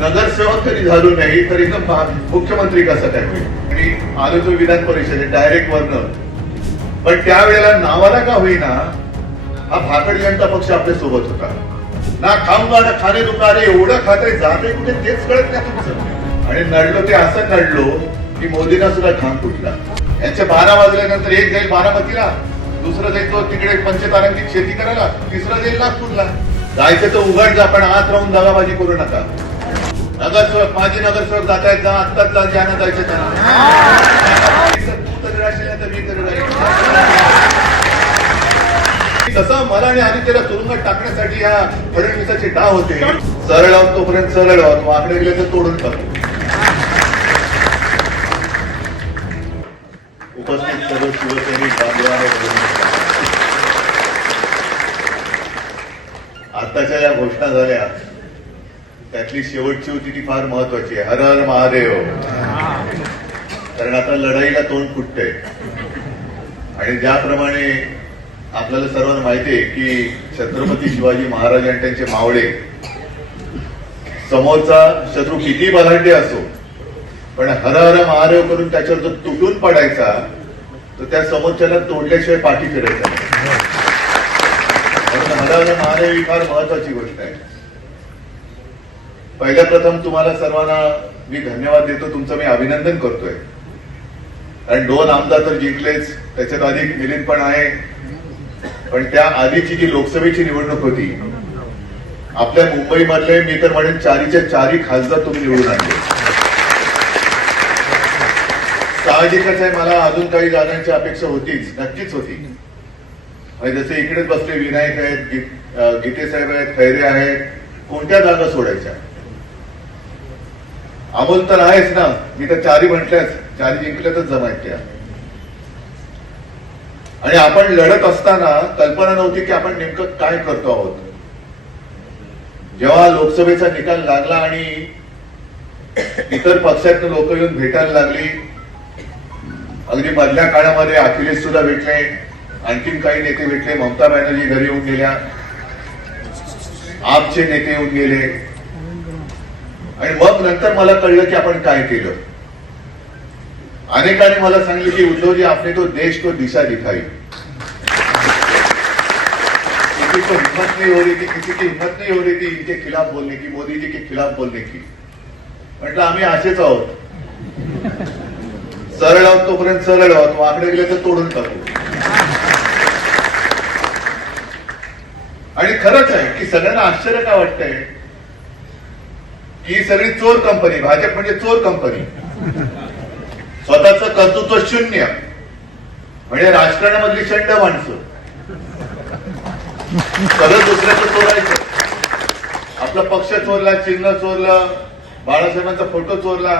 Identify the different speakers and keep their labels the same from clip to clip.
Speaker 1: नगरसेवक तरी झालो नाही तरी मुख्यमंत्री कसं काय होईल? आणि आलो तो विधान परिषदेत डायरेक्ट वरनं. पण त्यावेळेला नावाला का होईना हा भाकड जनता पक्ष आपल्यासोबत होता. ना खाऊंगा ना खाणे दुकाने एवढं खाते जाते कुठे तेच कळत नाही तुमचं. आणि नडलो ते असं नडलो की मोदींना सुद्धा घाम फुटला. यांचे बारा वाजल्यानंतर एक जाईल बारामतीला दुसरं जाईल तो तिकडे पंचतारांकित शेती करायला तिसरं जाईल नागपूरला. जायचं तर उघड जा पण आत राहून दगाबाजी करू नका. नगरसेवक माझे नगरसेवक जात आहेत जा आत्ताच जा ज्यांना जायचं त्यांना. तू तरी राहशील तर मी तरी राहील तसं मला आणि आदित्यला तुरुंगात टाकण्यासाठी या फडणवीसाचे डाव होते. सरळ आहोत तोपर्यंत सरळ आहोत. वाकडे गेले तर तोडून टाकू. उपस्थित सर्व शिवसैनिक बांधवांनो, आताच्या या घोषणा झाल्या. त्यातली शेवटची होती ती फार महत्वाची आहे. हर हर महादेव. कारण आता लढाईला तोंड फुटतंय. आणि ज्याप्रमाणे आपल्याला सर्वांना माहिती आहे की छत्रपती शिवाजी महाराज आणि त्यांचे मावळे समोरचा शत्रू किती बलाढ्य असो पण हर हर महादेव करून त्याच्यावर जर तुटून पडायचा तर त्या समोरच्याला तोडल्याशिवाय पाठी फिरायचा म्हणून हर हर महादेव ही फार महत्वाची गोष्ट आहे. पहिल्या प्रथम तुम्हाला सर्वांना मी धन्यवाद देतो तुमचं मी अभिनंदन करतोय. कारण दोन आमदार तर जिंकलेच त्याच्यात अधिक मिलिंद पण आहे. पण त्या आधीची जी लोकसभेची निवडणूक होती आपल्या मुंबईमधले मी तर म्हणेन चारीच्या चारी खासदार तुम्ही निवडून आणले. साहजिकच आहे मला अजून काही जागांची अपेक्षा होतीच नक्कीच होती. म्हणजे जसे इकडेच बसले विनायक आहेत गी- गीते साहेब आहेत खैरे आहेत कोणत्या जागा सोडायच्या? अमोल तर आहेच ना. मी तर चारी म्हटल्याच चारी जिंकल्यातच जमायच्या आणि आपण लढत असताना कल्पना नव्हती की आपण नेमकं काय करतो आहोत. जेव्हा लोकसभेचा निकाल लागला आणि इतर पक्षातून लोक येऊन भेटायला लागली अगदी मधल्या काळामध्ये अखिलेश सुद्धा भेटले आणखीन काही नेते भेटले ममता बॅनर्जी घरी येऊन गेल्या आपचे नेते येऊन गेले. आणि मग नंतर मला कळलं की आपण काय केलं. अनेकांनी मला सांगितलं की उद्धवजी आपने तो देश को दिशा दिखाई. किसी को हिम्मत नहीं हो रही थी किसी की हिम्मत नहीं हो रही थी इनके खिलाफ बोलने की मोदी जी के खिलाफ बोलने की. म्हटलं आम्ही असेच आहोत. सरळ आहोत तोपर्यंत सरळ आहोत वाकडे गेले तर तोडून टाकू. आणि खरंच आहे की सगळ्यांना आश्चर्य काय वाटतंय? ही सगळी चोर कंपनी भाजप म्हणजे चोर कंपनी. स्वतःच कर्तृत्व शून्य. म्हणजे राजकारणामधली शंड माणसं. सगळं दुसऱ्याचं चोरायचं. आपला पक्ष चोरला चिन्ह चोरलं बाळासाहेबांचा फोटो चोरला.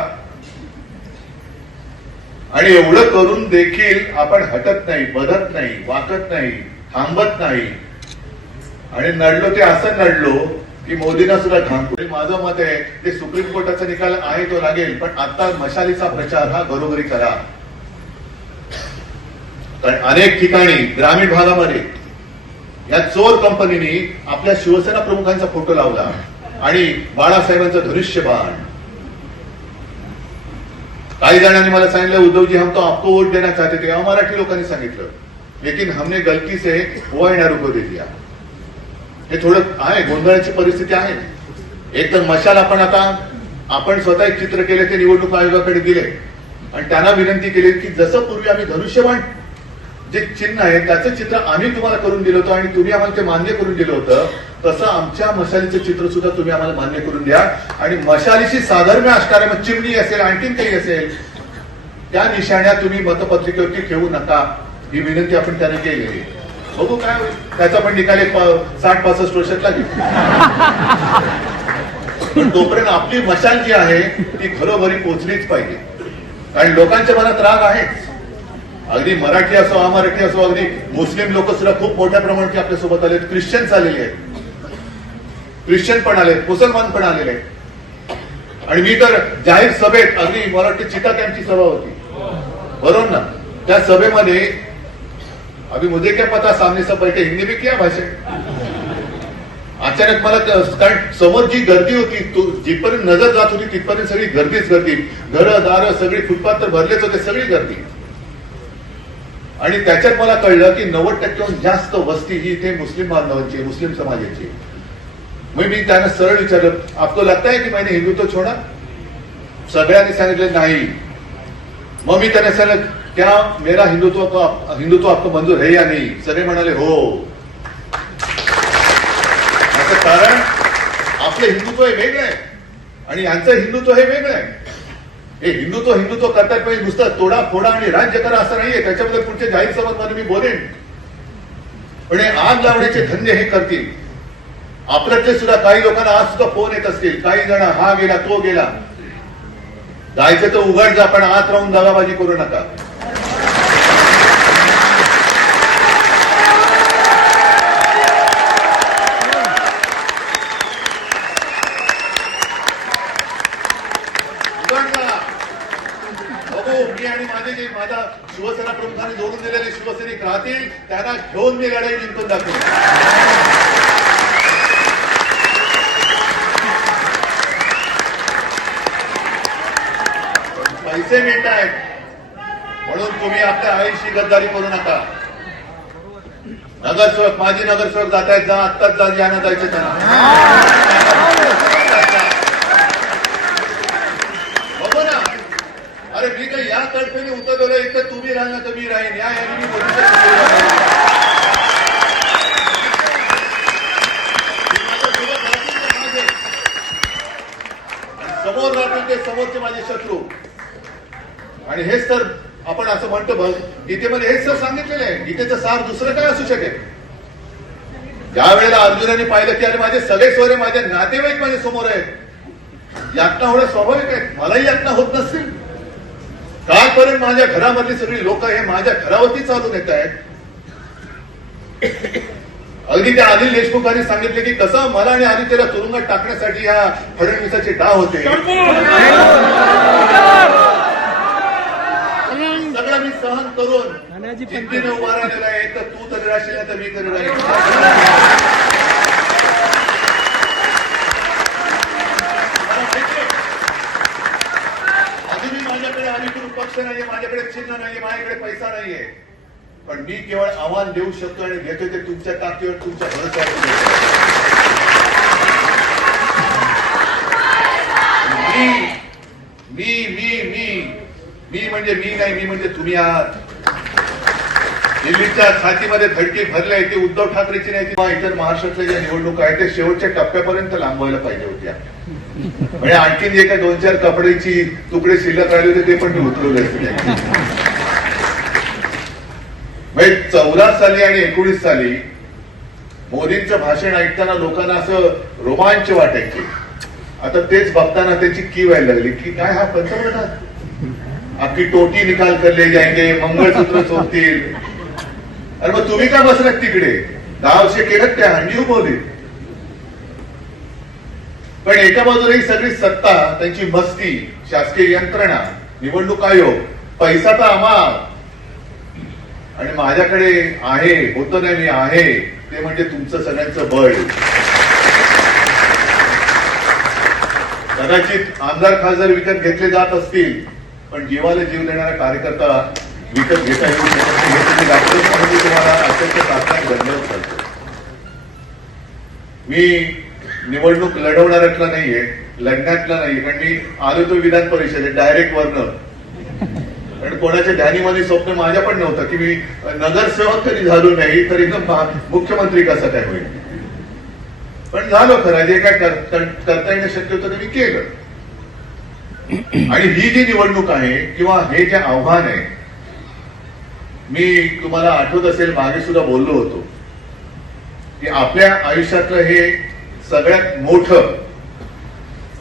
Speaker 1: आणि एवढं करून देखील आपण हटत नाही बदत नाही वाकत नाही थांबत नाही. आणि नडलो ते असं नडलो की मोदींना सुद्धा घाम म्हणजे माझं मत आहे ते सुप्रीम कोर्टाचा निकाल आहे तो लागेल पण आता मशालीचा प्रचार हा घरोघरी करा. कारण अनेक ठिकाणी ग्रामीण भागामध्ये या चोर कंपनीने आपल्या शिवसेना प्रमुखांचा फोटो लावला आणि बाळासाहेबांचं धनुष्यबाण काही जणांनी मला सांगितलं उद्धवजी हम तो आपको वोट देना चाहते थे. मराठी लोकांनी सांगितलं. लेकिन हमने गलती से वो एनआर रुको दे दिया. हे थोडं आहे गोंधळाची परिस्थिती आहे. एक तर मशाल आपण आता आपण स्वतः एक चित्र केले ते निवडणूक आयोगाकडे दिले. आणि त्यांना विनंती केली की जसं पूर्वी आम्ही धनुष्यबाण जे चिन्ह आहे त्याचं चित्र आम्ही तुम्हाला करून दिलं होतं आणि तुम्ही आम्हाला ते मान्य करून दिलं होतं तसं आमच्या मशालीचं चित्र सुद्धा तुम्ही आम्हाला मान्य करून द्या. आणि मशालीशी साधर्म्य असणाऱ्या मग चिमणी असेल आणखीन काही असेल त्या निशाण्या तुम्ही मतपत्रिकेवरती ठेवू नका ही विनंती आपण त्याने केली आहे. बघू काय होईल. त्याचा पण निकाल एक साठ पासष्ट वर्षात लागेल. पण तोपर्यंत आपली मशाल जी आहे ती घरोघरी पोचलीच पाहिजे. कारण लोकांच्या मनात राग आहेच. अगदी मराठी असो अमराठी असो अगदी मुस्लिम लोक सुद्धा खूप मोठ्या प्रमाणात आपल्यासोबत आले ख्रिश्चन्स आलेले आहेत. ख्रिश्चन पण आले मुसलमान पण आलेले आहेत. आणि मी तर जाहीर सभेत अगदी मला वाटतं चिता त्यांची सभा होती. बरोबर ना? त्या सभेमध्ये अभी मुझे क्या पता सामने सब बैठे हिंदी में किया भाषण अचानक मला कारण समोर जी गर्दी होती तो जिथपर्यंत नजर जात होती तिथपर्यंत सगळी गर्दीच गर्दी. घरं दारं सगळी फुटपाथ तर भरलेच होते सगळी गर्दी. आणि त्याच्यात मला कळलं की नव्वद टक्क्याहून जास्त वस्ती ही इथे मुस्लिम बांधवांची मुस्लिम समाजाची मग मी त्यांना सरळ विचारलं आपको लगता है की मैंने हिंदुत्व छोडा? सगळ्यांनी सांगितलं नाही. मग मी त्यांना सांगितलं क्या मेरा हिंदुत्व तो आप- हिंदुत्व आपको मंजूर है या नाही? सगळे म्हणाले हो. असं कारण आपलं हिंदुत्व हे वेगळं आहे. आणि यांचं हिंदुत्व हे वेगळं आहे. हे हिंदुत्व हिंदुत्व करतात पाहिजे नुसतं तोडा फोडा आणि राज्य करा असं नाहीये. त्याच्याबद्दल पुढच्या जाहीर सभामध्ये मी बोलेन. पण हे आग लावण्याचे धंदे हे करतील. आपल्यातले सुद्धा काही लोकांना आज सुद्धा फोन येत असतील. काही जण हा गेला तो गेला. जायचं तर उघड जा पण आत राहून दगाबाजी करू नका उघड जा बघू मी आणि माझे जे माझा शिवसेना प्रमुखांनी जोडून दिलेले शिवसैनिक राहतील दोन मी लढाई जिंकून दाखवतो पैसे मिळत आहेत म्हणून तुम्ही आपल्या आईशी गद्दारी करू नका. नगरसेवक माजी नगरसेवक जात आहेत जा आत्ताच जा यानं जायचे त्यांना. बघू ना. अरे मी काही या तडफेने उतरवलं इथं तुम्ही राहाल ना तर मी राहीन. या यांनी मी बोलू शकतो समोर राहतील ते समोरचे माझे शत्रू. आणि हेच तर आपण असं म्हणतो बघ गीतेमध्ये हेच तर सांगितलेलं आहे. गीतेचं सार दुसरं काय असू शकेल? ज्या वेळेला अर्जुनाने पाहिलं की अरे माझे सगळे सोयरे माझे नातेवाईक माझ्यासमोर आहेत. यातना होणं स्वाभाविक आहे? मलाही यातना होत नसतील. कालपर्यंत माझ्या घरामधली सगळी लोक हे माझ्या घरावरती चालून येत आहेत. अगदी त्या अनिल देशमुखांनी सांगितले की कसं मला आणि आदित्यला तुरुंगात टाकण्यासाठी या फडणवीसाचे डाव होते. सगळं मी सहन करून जिद्दीने उभा राहिलेला आहे तर तू तरी राहशील नाही तर मी तरी राहील माझ्याकडे चिन्ह नाहीये माझ्याकडे पैसा नाहीये. पण मी केवळ आव्हान देऊ शकतो आणि घेतो ते तुमच्या ताकदीवर तुमच्या भरोसा मी मी मी मी मी म्हणजे मी नाही मी म्हणजे तुम्ही आहात. दिल्लीच्या छातीमध्ये धडकी भरल्या ती उद्धव ठाकरेची नाही किंवा इतर महाराष्ट्रातल्या ज्या निवडणुका आहेत ते शेवटच्या टप्प्यापर्यंत लांबवायला पाहिजे होत्या. म्हणजे आणखीन जे काही दोन चार कपड्याची तुकडे शिल्लक राहिले होते ते पण मी उतरवले म्हणजे चौदा साली आणि एकोणीस साली मोदींचं भाषण ऐकताना लोकांना असं रोमांच वाटायचे. आता तेच बघताना त्याची की व्हायला लागली की काय हा पंतप्रधान? आपली टोटी निकाल करले जायगे मंगळसूत्र सोडतील. अरे मग तुम्ही का बसलात तिकडे? दहा वर्ष केलं त्या हंडी उभवली पण एका बाजूला ही सगळी सत्ता त्यांची मस्ती शासकीय यंत्रणा निवडणूक आयोग पैसा तर आम्हा आणि माझ्याकडे आहे होतं नाही मी आहे ते म्हणजे तुमचं सगळ्यांचं बळ. कदाचित आमदार खासदार विकत घेतले जात असतील पण जीवाला जीव देणारा कार्यकर्ता विकत घेता येऊ शकत नाही तुम्हाला अत्यंत तात्काळ धन्यवाद करतो. मी निवडणूक लढवणाऱ्यातला नाहीये लढण्यातला नाही कारण मी आलो तो विधान परिषदेत डायरेक्ट वरनं कारण कोणाच्या ध्यानीमध्ये स्वप्न माझ्या पण नव्हतं की मी नगरसेवक कधी झालो नाही तरी न मुख्यमंत्री कसं काय होईल? पण झालो खरं जे काय करता येणं शक्य होतं ते मी केलं. आणि ही जी निवडणूक आहे किंवा हे जे आव्हान आहे मी तुम्हाला आठवत असेल मागे सुद्धा बोललो होतो की आपल्या आयुष्यातलं हे सगळ्यात मोठं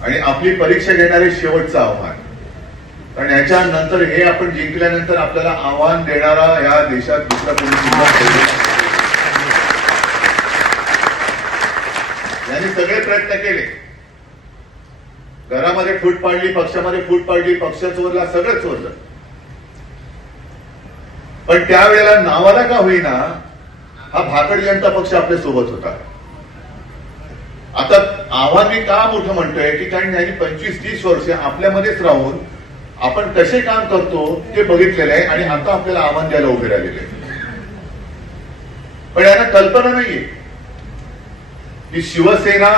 Speaker 1: आणि आपली परीक्षा घेणारे शेवटचं आव्हान कारण याच्यानंतर हे आपण जिंकल्यानंतर आपल्याला आव्हान देणारा या देशात दुसरा कोणी यांनी सगळे प्रयत्न केले. घरामध्ये फूट पाडली पक्षामध्ये फूट पाडली पक्ष चोरला सगळं चोरलं. पण त्यावेळेला नावाला का होईना हा भाकड जनता पक्ष आपल्यासोबत होता. आता आव्हान मी का मोठं म्हणतोय? की कारण यांनी पंचवीस तीस वर्ष आपल्यामध्येच राहून आपण कसे काम करतो ते बघितलेलं आहे आणि आता आपल्याला आव्हान द्यायला उभे राहिलेले आहे. पण यांना कल्पना नाहीये. की शिवसेना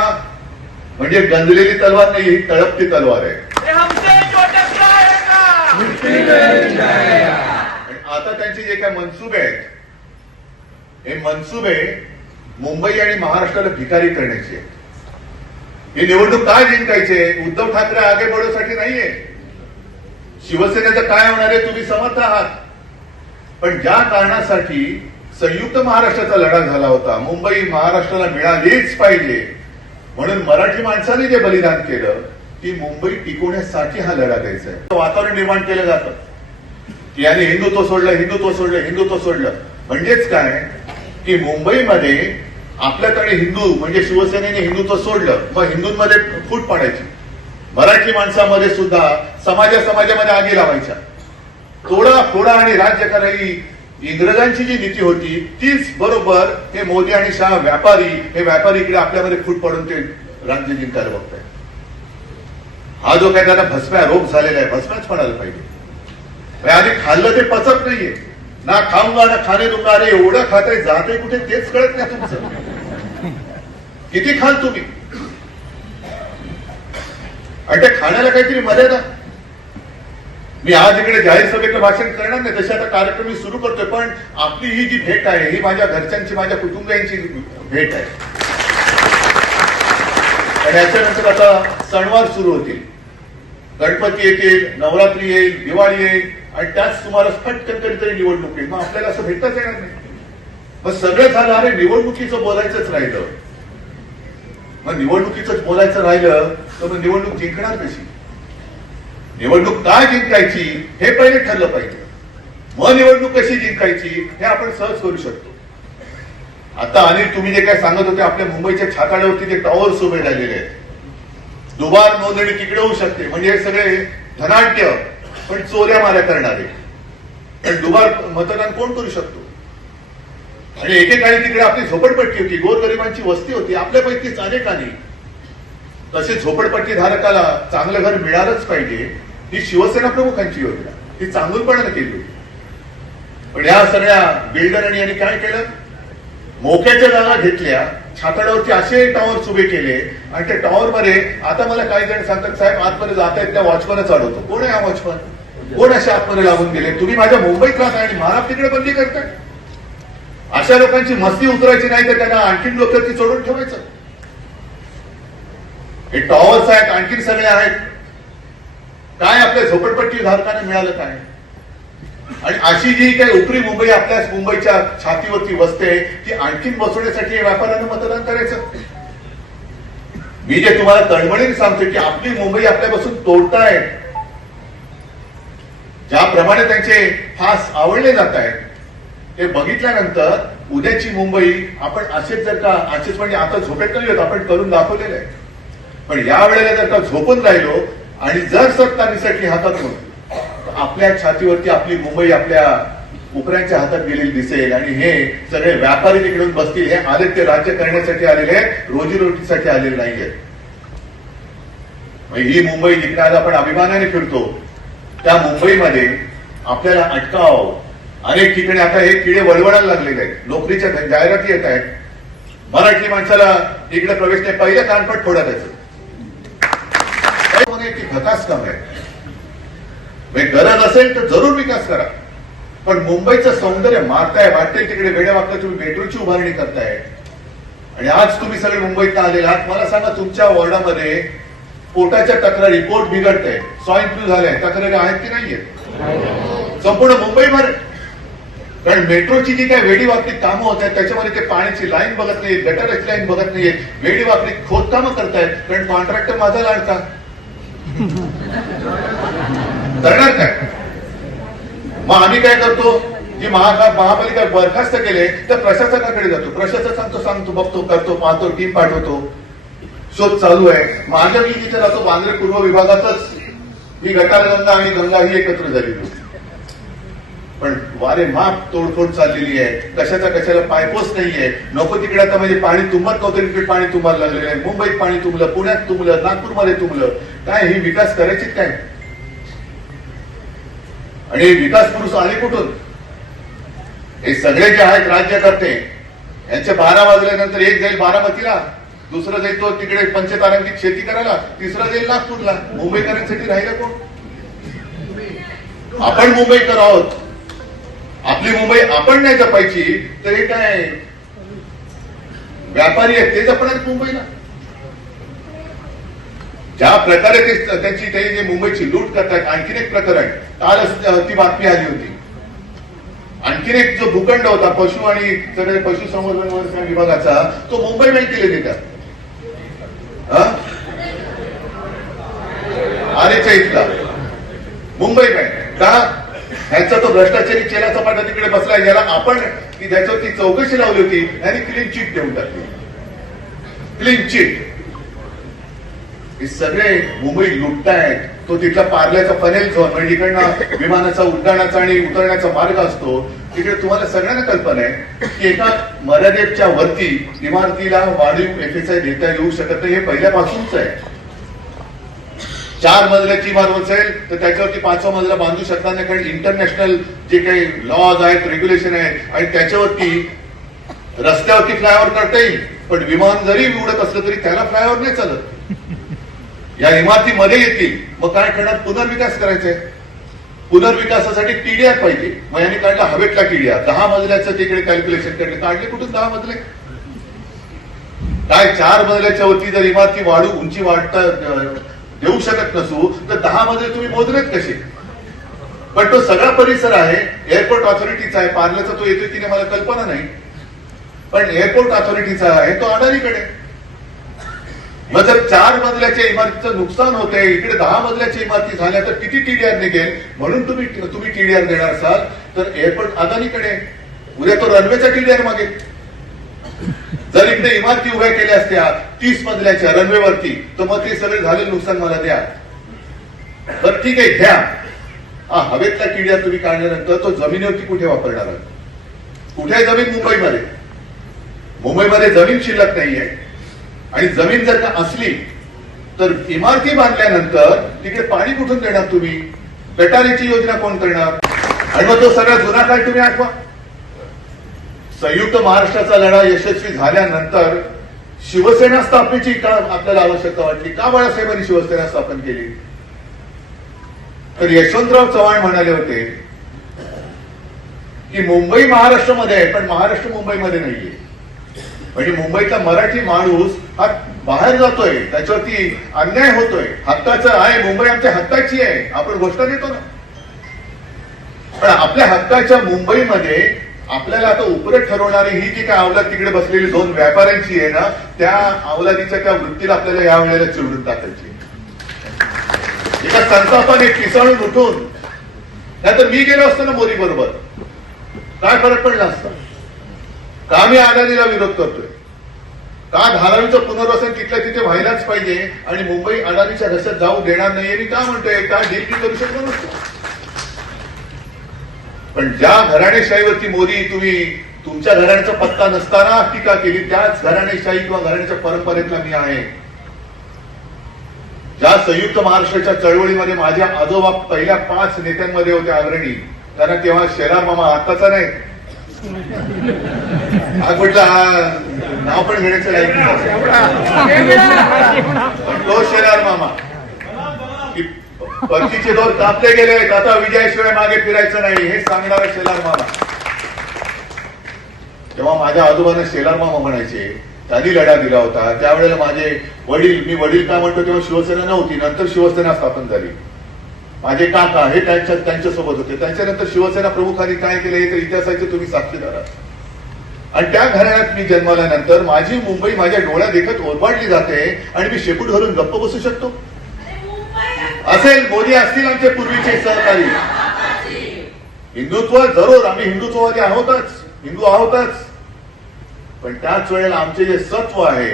Speaker 1: म्हणजे गंजलेली तलवार नाही ही तळपती तलवार आहे.
Speaker 2: ये हमसे जो टकराएगा
Speaker 1: आणि आता त्यांचे जे काय मनसुबे आहेत हे मनसुबे मुंबई आणि महाराष्ट्राला भिकारी करण्याचे आहेत. ही निवडणूक काय जिंकायचे? उद्धव ठाकरे आगे बढवसाठी नाहीये. शिवसेनेचं काय होणार आहे तुम्ही समर्थ आहात. पण ज्या कारणासाठी संयुक्त महाराष्ट्राचा लढा झाला होता मुंबई महाराष्ट्राला मिळालीच पाहिजे. म्हणून मराठी माणसाने जे बलिदान केलं ती मुंबई टिकवण्यासाठी हा लढा द्यायचा आहे. वातावरण निर्माण केलं जातं. की याने हिंदुत्व सोडलं हिंदुत्व सोडलं हिंदुत्व सोडलं. म्हणजेच काय? की मुंबईमध्ये आपल्याकडे हिंदू म्हणजे शिवसेनेने हिंदुत्व सोडलं मग हिंदूंमध्ये फूट पाडायची. मराठी माणसामध्ये सुद्धा समाजा समाजामध्ये आगी लावायच्या. तोडा फोडा आणि राज्य करा इंग्रजांची जी नीती होती तीच बरोबर हे मोदी आणि शाह व्यापारी हे व्यापारी इकडे आपल्यामध्ये फूट पडून ते राज्य जिंकायला बघताय हा जो काय त्याला भस्म्या रोग झालेला आहे भस्म्याच म्हणायला पाहिजे. म्हणजे आधी खाल्लं ते पचत नाहीये. ना खाऊंगा ना खाणे दुंगा अरे एवढं खाते जाते कुठे तेच कळत नाही तुमचं. किती खाल तुम्ही? आणि त्या खाण्याला काहीतरी मर्यादा मी आज इकडे जाहीर सभेतलं भाषण करणार नाही तसे आता कार्यक्रम मी सुरू करतोय पण आपली ही जी भेट आहे ही माझ्या घरच्यांची माझ्या कुटुंबियांची भेट आहे. आणि याच्यानंतर आता सणवार सुरू होतील. गणपती येतील नवरात्री येईल दिवाळी येईल आणि त्याच तुम्हाला फटकन कधीतरी निवडणूक येईल. मग आपल्याला असं भेटताच येणार नाही. मग सगळं झालं अरे निवडणुकीचं बोलायचंच राहिलं. मग निवडणुकीच बोलायचं राहिलं तर मग निवडणूक जिंकणार कशी? निवडणूक काय जिंकायची हे पहिले ठरलं पाहिजे. मग निवडणूक कशी जिंकायची हे आपण सहज करू शकतो. आता अनिल तुम्ही जे काय सांगत होते आपल्या मुंबईच्या छाताड्यावरती ते टॉवर्स उभे राहिलेले आहेत. दुबार नोंदणी तिकडे होऊ शकते म्हणजे हे सगळे धनाढ्य पण चोऱ्या माऱ्या करणारे. पण दुबार मतदान कोण करू शकतो? आणि एकेकाळी तिकडे आपली झोपडपट्टी होती. गोरगरिबांची वस्ती होती. आपल्यापैकीच अनेकांनी. तसे झोपडपट्टी धारकाला चांगलं घर मिळालंच पाहिजे ही शिवसेना प्रमुखांची योजना. ती चांगुलपणानं केली होती. पण या सगळ्या बिल्डरांनी यांनी काय केलं? मोक्याच्या जागा घेतल्या. छाताडावरती असे टॉवर्स उभे केले. आणि त्या टॉवर मध्ये आता मला काही जण सांगतात साहेब आतमध्ये जात आहेत त्या वॉचमनच अडवतो. कोण आहे हा वॉचमन? कोण असे आतमध्ये लागून गेले? तुम्ही माझ्या मुंबईत राहता आणि महाराज तिकडे बंदी करताय? अशा लोकांची मस्ती उतरायची नाही तर त्यांना आणखीन ती चढून ठेवायचं. हे टॉवर्स आहेत आणखीन सगळे आहेत. काय आपल्या झोपडपट्टी धारकांना मिळालं काय? आणि अशी जी काही उपरी मुंबई आपल्या मुंबईच्या छातीवरती बसते ती आणखीन बसवण्यासाठी व्यापाऱ्यांना मतदान करायचं. मी जे तुम्हाला तळमळीने सांगतो की आपली मुंबई आपल्यापासून तोडतायत ज्याप्रमाणे त्यांचे फास आवडले जात आहेत ते बघितल्यानंतर उद्याची मुंबई आपण असेच जर का असेच म्हणजे आता झोपेत नाही होत आपण करून दाखवलेलं आहे. पण या वेळेला जर का झोपून राहिलो आणि जर सत्ता निसटली हातातून आपल्या छातीवरती आपली मुंबई आपल्या उपऱ्यांच्या हातात गेलेली दिसेल आणि हे सगळे व्यापारी तिकडून बसतील. हे आले ते राज्य करण्यासाठी आलेले रोजीरोटीसाठी आलेले नाहीये. ही मुंबई जिकडे आज आपण अभिमानाने फिरतो. त्या मुंबईमध्ये आपल्याला अटकाव अनेक ठिकाणी आता हे किडे वळवळायला लागलेले आहेत. नोकरीच्या जाहिराती येत आहेत. मराठी माणसाला इकडे प्रवेश नाही पहिलं कानपट फोडा त्याचं भकास काम आहे. म्हणजे गरज असेल तर जरूर विकास करा. पण मुंबईचं सौंदर्य मारताय वाटेल तिकडे वेड्या वागता तुम्ही मेट्रोची उभारणी करताय. आणि आज तुम्ही सगळे मुंबईत आलेले आहात. मला सांगा तुमच्या वॉर्डामध्ये पोटाच्या तक्रारी पोट बिघडतंय. स्वाईन फ्लू झालाय. तक्रारी आहेत की नाहीये संपूर्ण मुंबईभर कारण मेट्रोची जी काही वेडी वाकडी कामं होत आहेत त्याच्यामध्ये ते पाण्याची लाईन बघत नाही गटराची लाईन बघत नाहीये वेडी वाकडी खोदकामं करतायत कारण कॉन्ट्रॅक्टर माझा लाडका. करणार काय? मग आम्ही काय करतो? जी महा महापालिका बरखास्त केले तर प्रशासनाकडे जातो. प्रशासन सांगतो सांगतो बघतो करतो पाहतो टीम पाठवतो. शोध चालू आहे. माझ्या मी जिथे राहतो बांद्रे पूर्व विभागातच. ही गटारगंगा आणि गंगा ही एकत्र झालेली. होती पण वारे माप तोडफोड चाललेली आहे. कशाचा कशाला पायपोस नाहीये. नको तिकडे आता म्हणजे पाणी तुंबत नव्हतं तिकडे पाणी तुम्हाला लागलेलं आहे. मुंबईत पाणी तुंबलं पुण्यात तुंबलं नागपूरमध्ये तुंबलं. काय ही विकास करायची काय? आणि विकास पुरुष आले कुठून? हे सगळे जे आहेत राज्यकर्ते यांचे बारा वाजल्यानंतर एक जाईल बारामतीला दुसरं जाईल तो तिकडे पंचतारांकित शेती करायला तिसरा जाईल नागपूरला. मुंबईकरांसाठी राहिलं कोण? आपण मुंबईकर आहोत. आपली मुंबई आपण नाही जपायची तर हे काय? व्यापारी आहेत ते जपणार मुंबईला. ज्या प्रकारे ते त्यांची ते जे मुंबईची लूट करतात आणखीन एक प्रकरण काल ती बातमी आली होती. आणखीन एक जो भूखंड होता पशु आणि पशुसंवर्धन विभागाचा तो मुंबई बँकेला देतात हा? आरेच्या इथला. मुंबई बँक का? ह्याचा तो भ्रष्टाचारी चेला चपाटा तिकडे बसलाय ज्याला आपण त्याच्यावरती चौकशी लावली होती आणि क्लीन चिट देऊन टाकली. क्लीन चिट हे सगळे मुंबई लुटतायत. तो तिथला पार्ल्याचा फनेल झोन म्हणजे इकडनं विमानाचा उड्डाणाचा आणि उतरण्याचा मार्ग असतो तिकडे तुम्हाला सगळ्यांना कल्पना आहे की एका मर्यादेच्या वरती इमारतीला वाढीव एफएसआय देता येऊ शकत नाही हे पहिल्यापासूनच आहे. चार मजल्याची इमारत असेल तर त्याच्यावरती पाचवा मजला बांधू शकता नाही कारण इंटरनॅशनल जे काही लॉज आहेत रेग्युलेशन आहेत आणि त्याच्यावरती रस्त्यावरती फ्लायओव्हर करता येईल. पण विमान जरी उडत असलं तरी त्याला फ्लायओव्हर नाही चालत. या इमारतीमध्ये येतील. मग काय करणार? पुनर्विकास करायचंय. पुनर्विकासासाठी टीडीआर पाहिजे. मग यांनी काढला हवेतला टीडीआर दहा मजल्याचं तिकडे कॅल्क्युलेशन काढले काढले कुठून दहा मजले? काय चार मजल्याच्या वरती जर इमारती वाढू उंची वाढता देऊ शकत नसू तर दहा मजले तुम्ही मोजलेत कसे? पण तो सगळा परिसर आहे एअरपोर्ट ऑथॉरिटीचा आहे पार्लरचा तो येतोय की नाही मला कल्पना नाही. पण एअरपोर्ट ऑथॉरिटीचा आहे तो अडाणीकडे. मग जर चार मजल्याच्या इमारतीचं नुकसान होतंय इकडे दहा मजल्याच्या इमारती झाल्या तर किती टीडीआर निघेल? म्हणून तुम्ही तुम्ही टीडीआर देणार असाल तर एअरपोर्ट अदानीकडे उद्या तो रनवेचा टीडीआर मागेल. जर इकडे इमारती उभ्या केल्या असत्या तीस मजल्याच्या रनवेवरती तर मग ते सगळे झालेलं नुकसान मला द्या. तर ठीक आहे घ्या. हा हवेतला किड्या तुम्ही काढल्यानंतर तो जमिनीवरती कुठे वापरणार आहात कुठे आहे जमीन? मुंबईमध्ये. मुंबईमध्ये जमीन शिल्लक नाहीये आणि जमीन जर का असली तर इमारती बांधल्यानंतर तिकडे पाणी कुठून देणार तुम्ही? गटारीची योजना कोण करणार? आणि मग तो सगळा जुना काळ तुम्ही आठवा. संयुक्त महाराष्ट्राचा लढा यशस्वी झाल्यानंतर शिवसेना स्थापनेची का आपल्याला आवश्यकता वाटली? का बाळासाहेबांनी शिवसेना स्थापन केली? तर यशवंतराव चव्हाण म्हणाले होते की मुंबई महाराष्ट्रामध्ये आहे पण महाराष्ट्र मुंबईमध्ये नाहीये. म्हणजे मुंबईतला मराठी माणूस हा बाहेर जातोय त्याच्यावरती अन्याय होतोय. हक्काचा आहे मुंबई आमच्या हक्काची आहे. आपण घोषणा देतो ना. पण आपल्या हक्काच्या मुंबईमध्ये आपल्याला आता उपरत ठरवणारी ही जी काय अवलाद तिकडे बसलेली दोन व्यापाऱ्यांची आहे ना त्या अवलादीच्या त्या वृत्तीला आपल्याला या वेळेला चिरडून टाकायची. एका संतापाने पिसाळून उठून नाहीतर मी गेलो असतो ना मोदी बरोबर. काय फरक पडला असता? का मी अदानीला विरोध करतोय? का धारावीचं पुनर्वसन तिथल्या तिथे व्हायलाच पाहिजे आणि मुंबई अडाणीच्या घशात जाऊ देणार नाही मी का म्हणतोय? का डील मी करू शकलो नसतो पण ज्या घराणेशाहीवरती मोदी तुम्ही तुमच्या घराण्याचा पत्ता नसताना टीका केली त्याच घराणेशाही किंवा घराण्याच्या परंपरेतला मी आहे. ज्या संयुक्त महाराष्ट्राच्या चळवळीमध्ये माझ्या आजोबा पहिल्या पाच नेत्यांमध्ये होते अग्रणी त्यांना तेव्हा शेरार मामा आत्ताचा नाही. हा कुठला हा नाव पण घेण्याचं. पण तो शेरार मामा. परतीचे दोन कापले गेले आता विजयाशिवाय मागे फिरायचं नाही. हे सांगणारा शेलार मामा. तेव्हा माझ्या आजोबाने शेलार मामा म्हणायचे त्यांनी लढा दिला होता. त्यावेळेला माझे वडील मी वडील काय म्हणतो तेव्हा शिवसेना नव्हती. नंतर शिवसेना स्थापन झाली. माझे काका हे त्यांच्या त्यांच्यासोबत होते. त्यांच्यानंतर शिवसेना प्रमुखांनी काय केलं हे तर इतिहासाचे तुम्ही साक्षीदार आहात. आणि त्या घराण्यात मी जन्माल्यानंतर माझी मुंबई माझ्या डोळ्या देखत ओरबाडली जाते आणि मी शेपूट घालून गप्प बसू शकतो. असेल मोदी असतील आमचे पूर्वीचे सहकारी. हिंदुत्व जरूर आम्ही हिंदुत्ववादी आहोतच हिंदू आहोतच. पण त्याच वेळेला आमचे जे सत्व आहे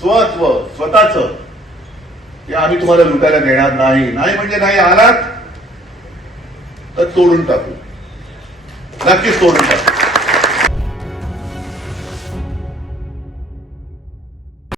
Speaker 1: स्वत्व स्वतःच ते आम्ही तुम्हाला लुटायला देणार नाही. नाही म्हणजे नाही आलात तर तोडून टाकू. नक्कीच तोडून टाकू.